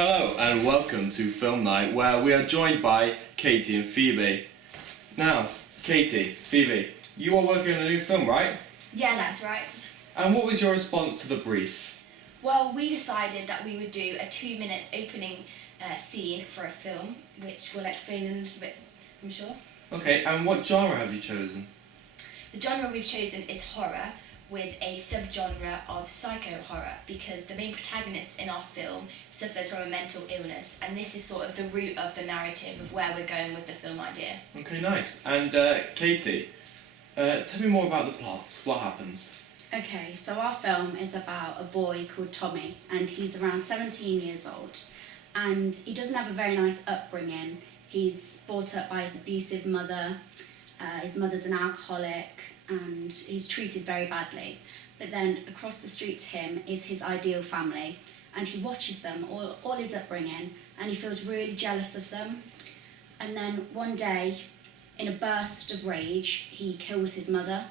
Hello and welcome to Film Night, where we are joined by Katie and Phoebe. Now, Katie, Phoebe, you are working on a new film, right? Yeah, that's right. And what was your response to the brief? Well, we decided that we would do a 2 minutes opening scene for a film, which we'll explain in a little bit, I'm sure. Okay, and what genre have you chosen? The genre we've chosen is horror, with a subgenre of psycho-horror, because the main protagonist in our film suffers from a mental illness, and this is sort of the root of the narrative of where we're going with the film idea. Okay, nice. And Katie, tell me more about the plot. What happens? Okay, so our film is about a boy called Tommy, and he's around 17 years old, and he doesn't have a very nice upbringing. He's brought up by his abusive mother. His mother's an alcoholic, and he's treated very badly. But then across the street to him is his ideal family, and he watches them all his upbringing, and he feels really jealous of them. And then one day, in a burst of rage, he kills his mother.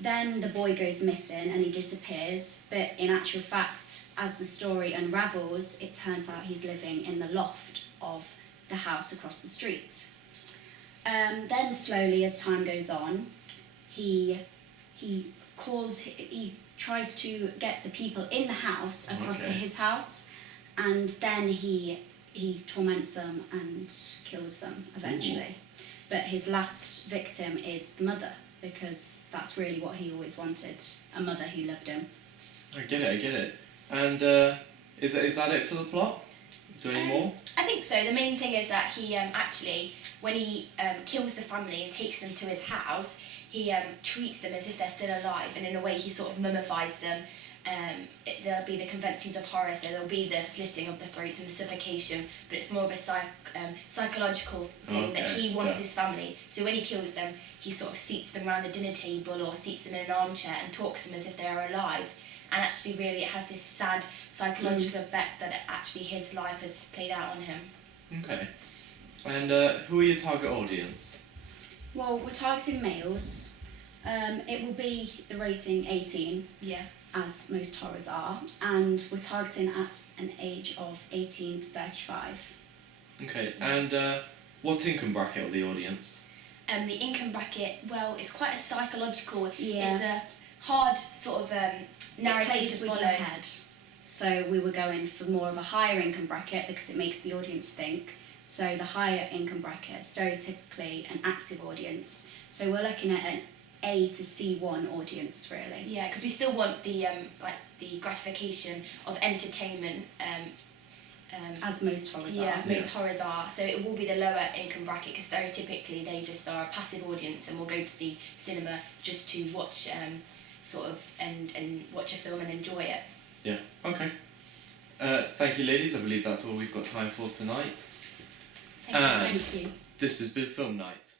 Then the boy goes missing and he disappears, but in actual fact, as the story unravels, it turns out he's living in the loft of the house across the street. Then slowly, as time goes on, he tries to get the people in the house across to his house, and then he torments them and kills them eventually. Ooh. But his last victim is the mother, because that's really what he always wanted, a mother who loved him. I get it. And is that it for the plot? Is there any more? I think so. The main thing is that he actually, when he kills the family and takes them to his house, he treats them as if they're still alive, and in a way he sort of mummifies them. There'll be the conventions of horror, so there'll be the slitting of the throats and the suffocation, but it's more of a psychological thing that he wants his family. So when he kills them, he sort of seats them around the dinner table or seats them in an armchair and talks to them as if they are alive. And actually really it has this sad psychological effect that actually his life has played out on him. Okay. And who are your target audience? Well, we're targeting males. It will be the rating 18. Yeah. As most horrors are, and we're targeting at an age of 18 to 35. Okay, and what income bracket of the audience? The income bracket, well, it's quite a psychological, Yeah. It's a hard sort of narrative to follow. With your head. So we were going for more of a higher income bracket because it makes the audience think. So the higher income bracket is stereotypically an active audience. So we're looking at an A to C1 audience, really. Yeah, because we still want the the gratification of entertainment. As most horrors are. Yeah, most horrors are. So it will be the lower income bracket, because stereotypically they just are a passive audience and will go to the cinema just to watch and watch a film and enjoy it. Yeah. Okay. Thank you, ladies. I believe that's all we've got time for tonight. Thank you. This has been Film Night.